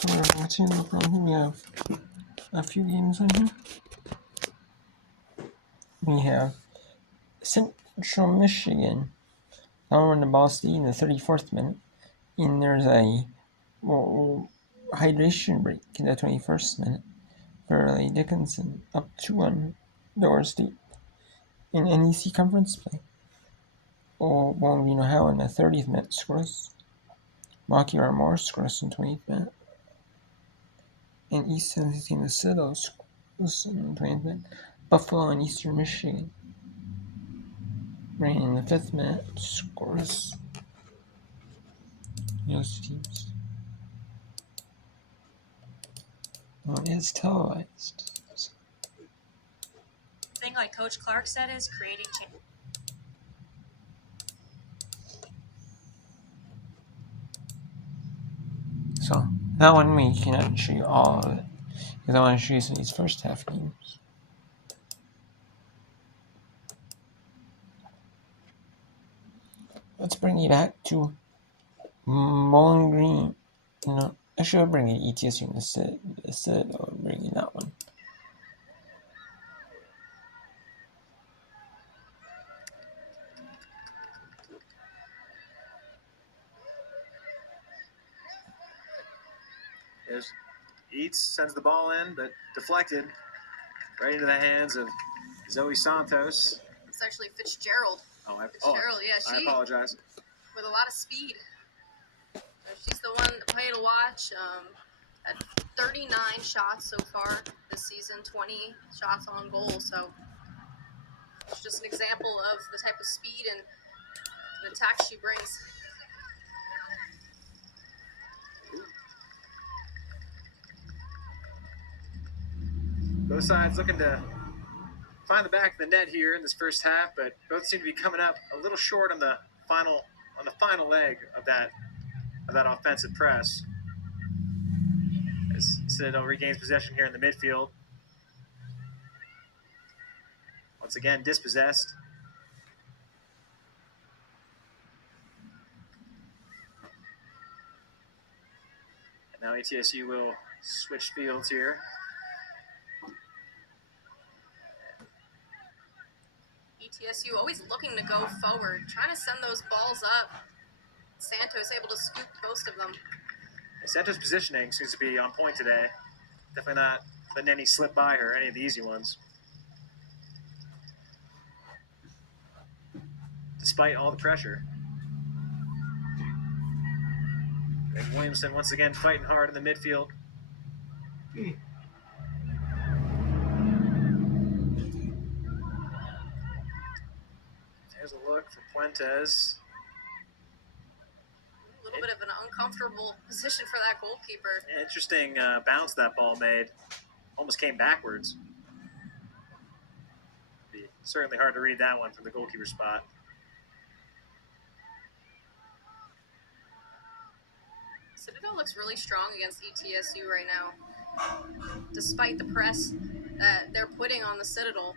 So we're going to look around here. We have a few games on here. We have Central Michigan down the Ball State in the 34th minute. And there's a hydration break in the 21st minute. Fairleigh Dickinson up 2-1 Door State in NEC conference play. Bowling Green, Ohio in the 30th minute scores. Rocky Moore scores in the 20th minute. And East Tennessee in the Citadel scores in the 20th minute. Buffalo and Eastern Michigan. Right in the 5th minute scores. Those teams. It is televised. The thing like Coach Clark said is creating change. So that one we cannot show you all of it because I want to show you some of these first half games. Let's bring you back to Bowling Green. No, actually, I'll bring you ETSU instead of bringing that one. Eats sends the ball in, but deflected right into the hands of Zoe Santos. It's actually Fitzgerald. I apologize. With a lot of speed. She's the one to play to watch. Had 39 shots so far this season, 20 shots on goal. So it's just an example of the type of speed and attack she brings. Both sides looking to find the back of the net here in this first half, but both seem to be coming up a little short on the final leg of that offensive press. As Citadel regains possession here in the midfield. Once again, dispossessed. And now ETSU will switch fields here. ETSU always looking to go forward, trying to send those balls up. Santos able to scoop most of them. Santos' positioning seems to be on point today. Definitely not letting any slip by her, any of the easy ones. Despite all the pressure. And Williamson once again fighting hard in the midfield. There's a look from Puentes. A little bit of an uncomfortable position for that goalkeeper. Yeah, interesting bounce that ball made. Almost came backwards. Be certainly hard to read that one from the goalkeeper spot. Citadel looks really strong against ETSU right now, despite the press that they're putting on the Citadel.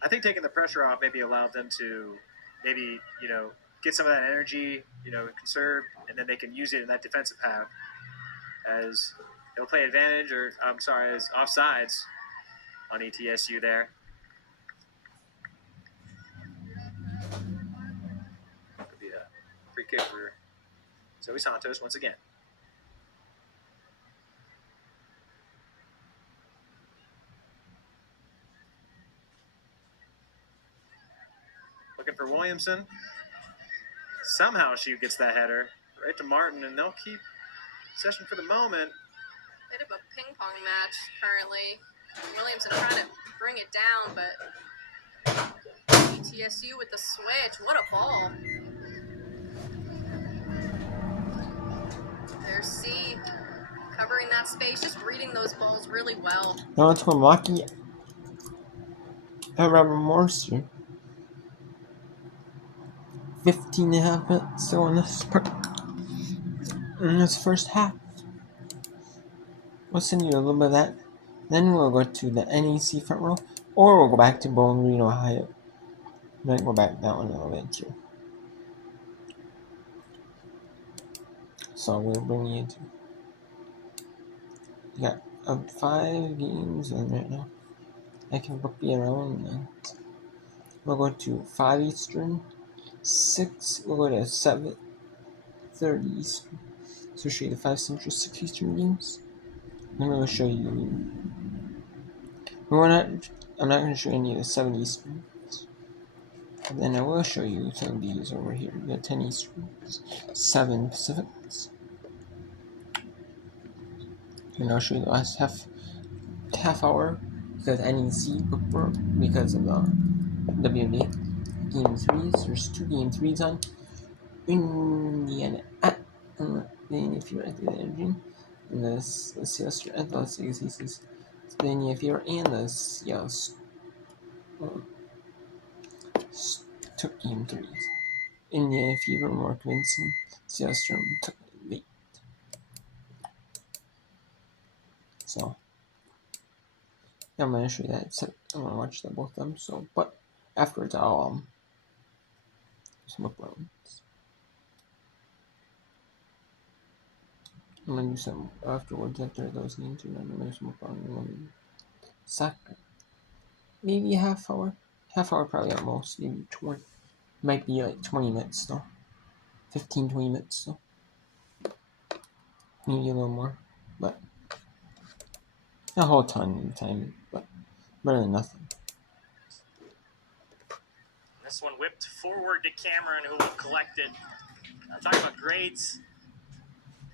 I think taking the pressure off maybe allowed them to get some of that energy, conserved, and then they can use it in that defensive half as they'll play advantage as offsides on ETSU there. Could be a free kick for Zoe Santos once again. Looking for Williamson. Somehow she gets that header right to Martin, and they'll keep possession for the moment. Bit of a ping pong match currently. Williamson trying to bring it down, but ETSU with the switch. What a ball. There's C covering that space, just reading those balls really well. Now it's going Rocky Robert Morse here. 15.5 minutes still in this first half. We'll send you a little bit of that. Then we'll go to the NEC front row, or we'll go back to Bowling Green, Ohio. Might go back that one a little bit too. So we'll bring you to. You got 5 games on right now. I can book you around that. We'll go to 5 Eastern, 6. We'll go to 7:30 Eastern. So show you the 5 Central, 6 Eastern games. Then we'll show you. I'm not going to show you any of the 7 Eastern. And then I will show you some of these over here. The 10 Easterns, 7 Pacifics. And I'll show you the last half hour because NEC because of the WNBA. Game 3s. There's 2 game 3s on. Indiana at then if you're at the engine and the Seattle Athletics is then if you're in the Seattle took game 3. Indiana Fever more convincing. Seattle Storm took late. So I'm gonna show you that. I'm gonna watch them both of them. So, but afterwards I'll some up rounds. I'm gonna do some afterwards after those games. And I'm gonna do some up round soccer. Maybe a half hour. Half hour probably at most. Maybe 20. Might be like 20 minutes though. 15, 20 minutes though. Maybe a little more. But a whole ton of time. But better than nothing. This one whipped forward to Cameron, who will collect it. I'm talking about grades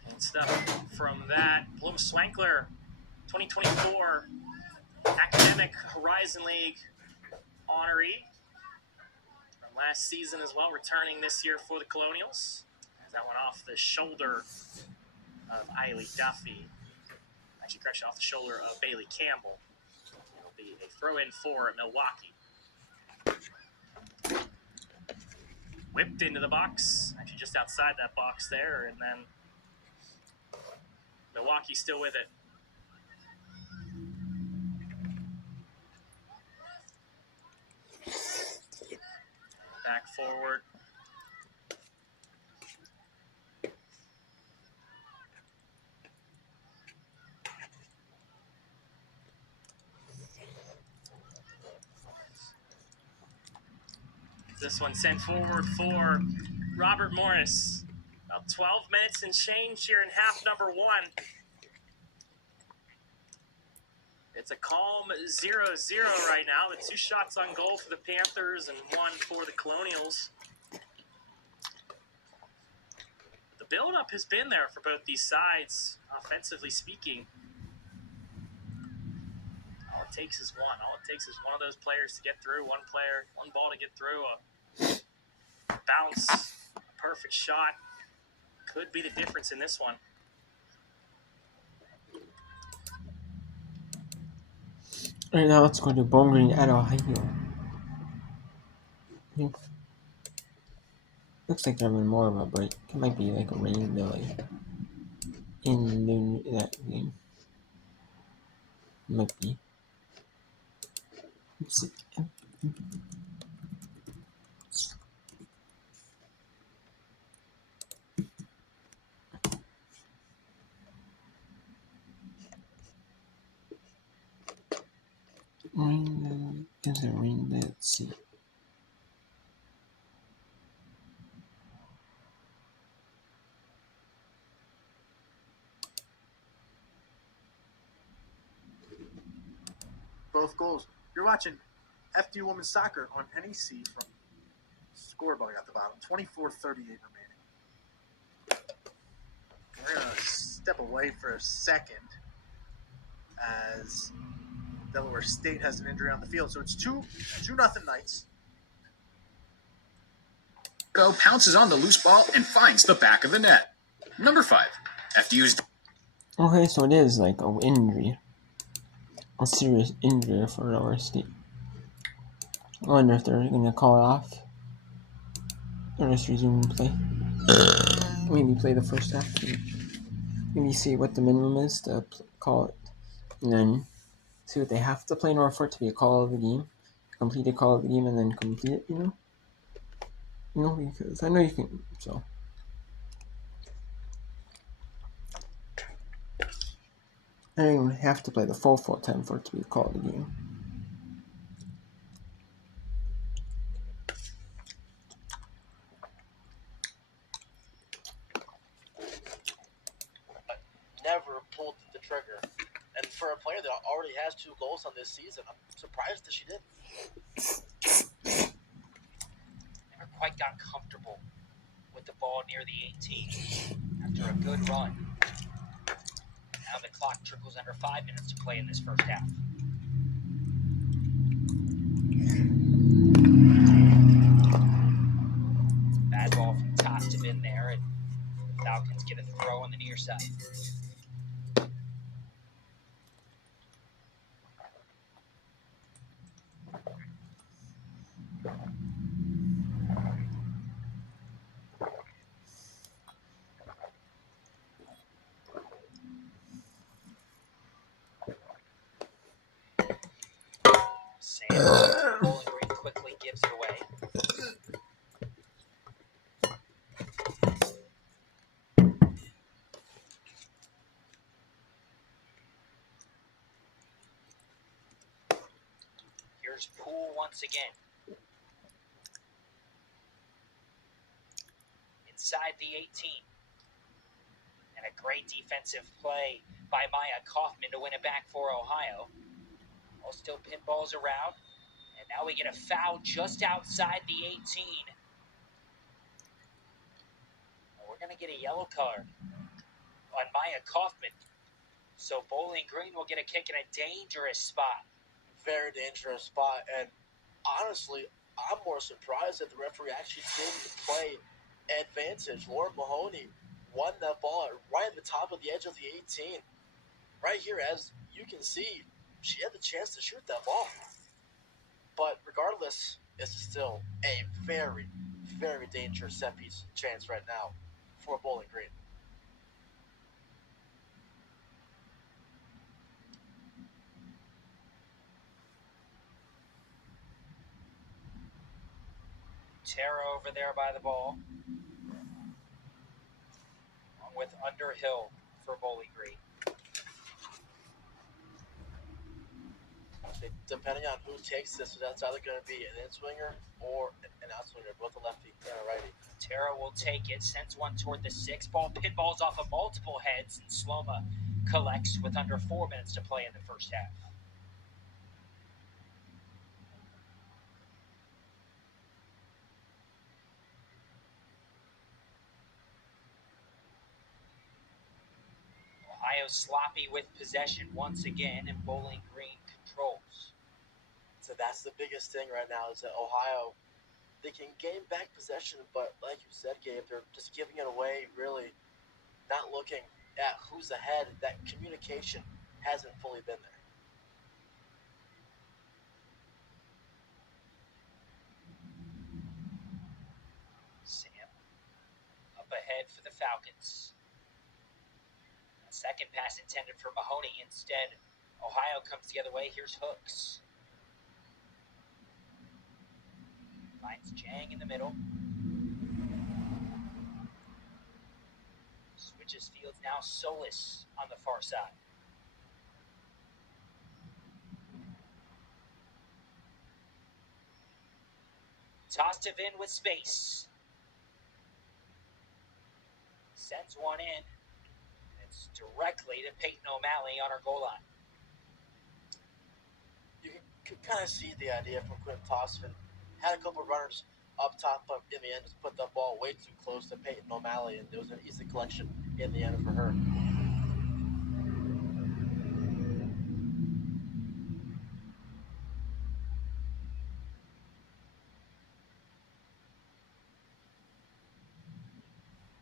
and stuff from that. Bloom Swankler, 2024 Academic Horizon League honoree from last season as well, returning this year for the Colonials. That one off the shoulder of Eiley Duffy. Actually, correction, off the shoulder of Bailey Campbell. It'll be a throw-in for Milwaukee. Whipped into the box, actually just outside that box there, and then Milwaukee still with it. Back forward. This one sent forward for Robert Morris. About 12 minutes and change here in half number 1. It's a calm 0-0 right now. The 2 shots on goal for the Panthers and 1 for the Colonials. The build-up has been there for both these sides, offensively speaking. All it takes is one. All it takes is one of those players to get through, one ball to get through, a bounce, a perfect shot. Could be the difference in this one. Right now, let's go to Bowling Green at Ohio. Looks like they're having more of a break. It might be like a rain delay in that game. Might be. Let's see. Rain delay. Is it rain delay? Let's see. Both goals. You're watching FD Women's Soccer on NEC from scoreboard at the bottom. 24:38 remaining. We're going to step away for a second as Delaware State has an injury on the field. So it's 2-0 Knights. Go pounces on the loose ball and finds the back of the net. Number 5, FDU's. Okay, so it is like an injury. A serious injury for Delaware State. I wonder if they're going to call it off. Or just resume play. Maybe play the first half. Maybe see what the minimum is to call it. And then see what they have to play in order for it to be a call of the game. Complete a call of the game and then complete it, Because I know you can. So I don't even have to play the full 410 for it to be called a game. Never pulled the trigger. And for a player that already has 2 goals on this season, I'm surprised that she didn't. Never quite got comfortable with the ball near the 18 after a good run. Now the clock trickles under 5 minutes to play in this first half. Bad ball from Tostov in there, and the Falcons get a throw on the near side. Sam Bowling Green quickly gives it away. Here's Poole once again. Inside the 18. And a great defensive play by Maya Kaufman to win it back for Ohio. All still pinballs around. And now we get a foul just outside the 18. We're going to get a yellow card on Maya Kaufman. So Bowling Green will get a kick in a dangerous spot. Very dangerous spot. And honestly, I'm more surprised that the referee actually didn't play advantage. Lauren Mahoney won that ball right at the top of the edge of the 18. Right here, as you can see, she had the chance to shoot that ball. But regardless, this is still a very, very dangerous set piece chance right now for Bowling Green. Tara over there by the ball. Along with Underhill for Bowling Green. Depending on who takes this, that's either going to be an in-swinger or an out-swinger, both a lefty and a righty. Tara will take it, sends one toward the 6. Ball pinballs off of multiple heads, and Sloma collects with under 4 minutes to play in the first half. Ohio sloppy with possession once again, and Bowling Green controls. So that's the biggest thing right now is that Ohio, they can gain back possession, but like you said, Gabe, they're just giving it away, really not looking at who's ahead. That communication hasn't fully been there. Sam up ahead for the Falcons. A second pass intended for Mahoney. Instead, Ohio comes the other way. Here's Hooks. Finds Jang in the middle. Switches fields now. Solis on the far side. Tostov in with space. Sends one in. It's directly to Peyton O'Malley on her goal line. You can kind of see the idea from Quentin Tosfin. Had a couple of runners up top, but in the end, just put the ball way too close to Peyton O'Malley, and it was an easy collection in the end for her.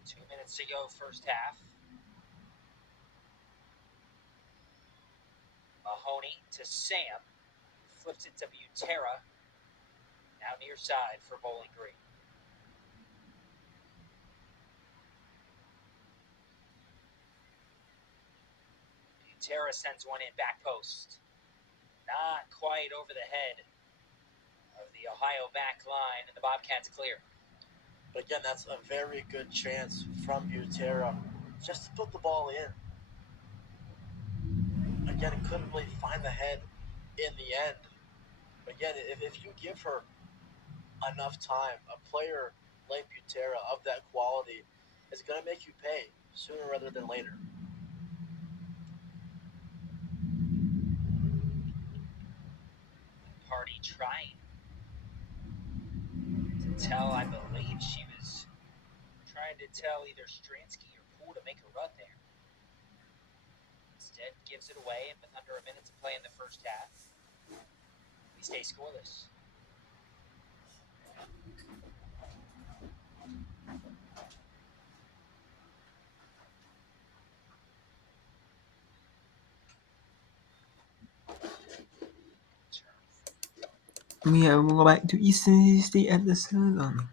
Two minutes to go, first half. Mahoney to Sam. Flips it to Butera. Now near side for Bowling Green. Butera sends one in back post. Not quite over the head of the Ohio back line, and the Bobcats clear. Again, that's a very good chance from Butera just to put the ball in. Again, couldn't really find the head in the end. Again, if you give her enough time, a player like Butera of that quality is going to make you pay sooner rather than later. Party trying to tell, I believe she was trying to tell either Stransky or Poole to make a run there. Instead, gives it away, and with under a minute to play in the first half, we stay scoreless. We will go back to Eastern State at the 7th.